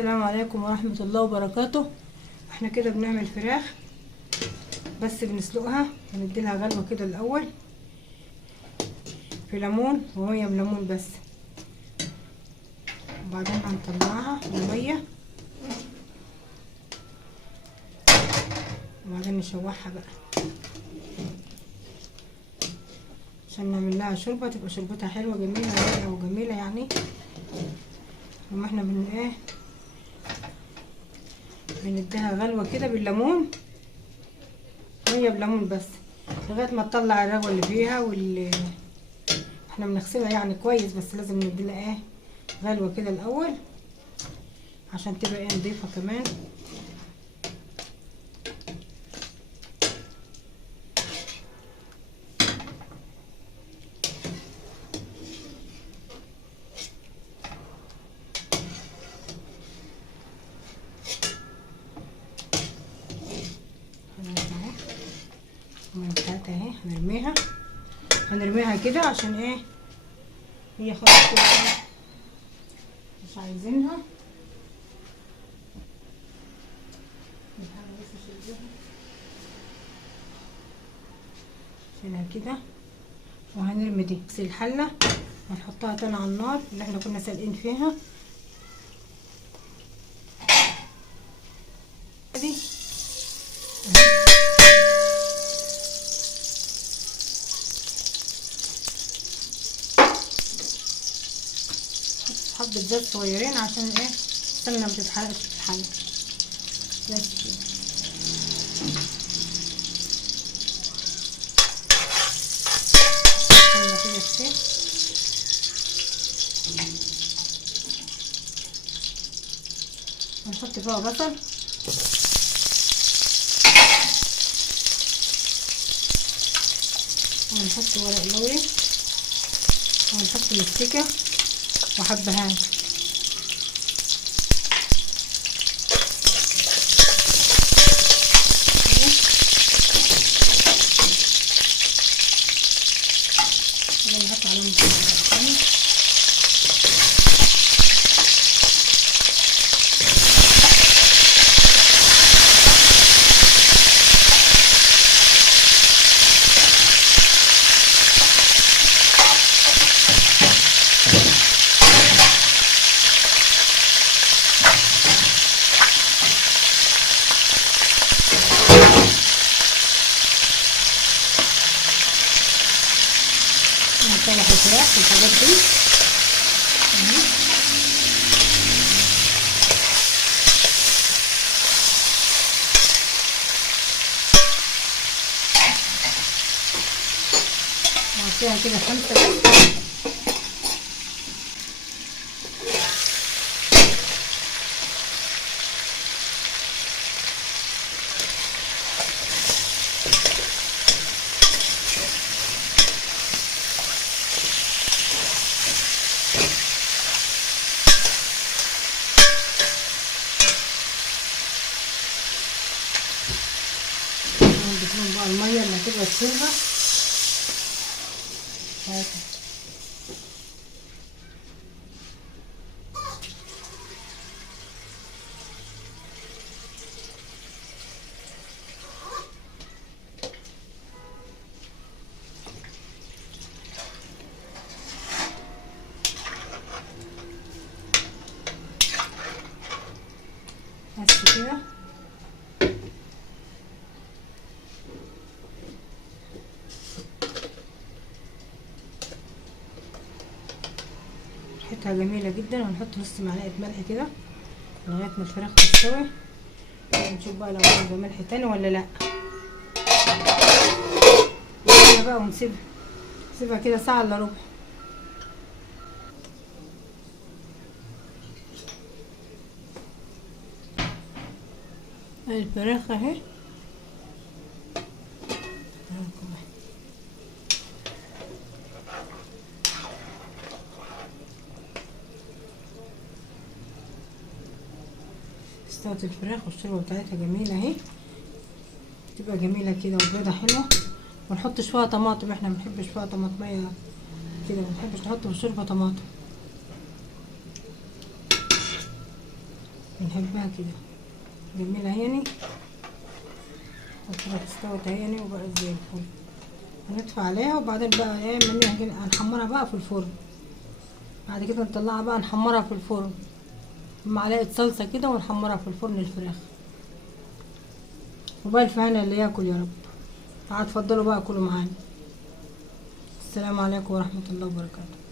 السلام عليكم ورحمة الله وبركاته. احنا كده بنعمل فراخ بس بنسلقها ونديلها غلوة كده الاول في ليمون ومية بليمون بس، وبعدين هنطلعها بمية وبعدين نشوحها بقى عشان نعمل لها شوربة تبقى شوربتها حلوة جميلة رايقة وجميلة يعني. وما احنا بنديها غلوة كده بالليمون، مية بليمون بس لغاية ما تطلع الرغوة اللي فيها احنا بنغسلها يعني كويس، بس لازم نديلها غلوة كده الاول عشان تبقى نضيفة كمان. المية بتاعتها اهي هنرميها كده عشان هي خلاص كده مش عايزينها. شيلها كده وهنرمي دي في الحله ونحطها تاني على النار اللي احنا كنا سالقين فيها دي. حبة زيت صغيرين عشان السمنة متتحرقش في الحلة بس كده. ونحط فيها بصل ونحط ورق لوري ونحط مستكة وحبهان نحط عليهم نشوح الفراخ والحاجات دي. نغطيها كده 5 دقايق. نضيف بقى الميه اللي هتبقى الشوربه بس كده. ريحتها جميلة جدا. ونحط نص معلقة ملح كده لغاية ما الفراخ تستوي ونشوف بقى لو عايزة ملح تاني ولا لا. بقى ونسيبها كده ساعة الا ربع. الفراخ اهي استوت الفراخ والشوربه بتاعتها جميله اهي، تبقى جميله كده وبيضه حلوه. ونحط شويه طماطم، احنا مبنحبش فيها طماطميه كده، مبنحبش نحط في الشوربه طماطم. بنحبها كده جميلة هيني، وكده استوت هيني وبقت زي الفل. هنطفي عليها وبعدين بقى ايه هنحمرها بقى في الفرن. بعد كده نطلعها بقى نحمرها في الفرن بمعلقة صلصة كده ونحمرها في الفرن الفراخ. وبألف هنا اللي ياكل يا رب. اتفضلوا بقى كلوا معانا. السلام عليكم ورحمة الله وبركاته.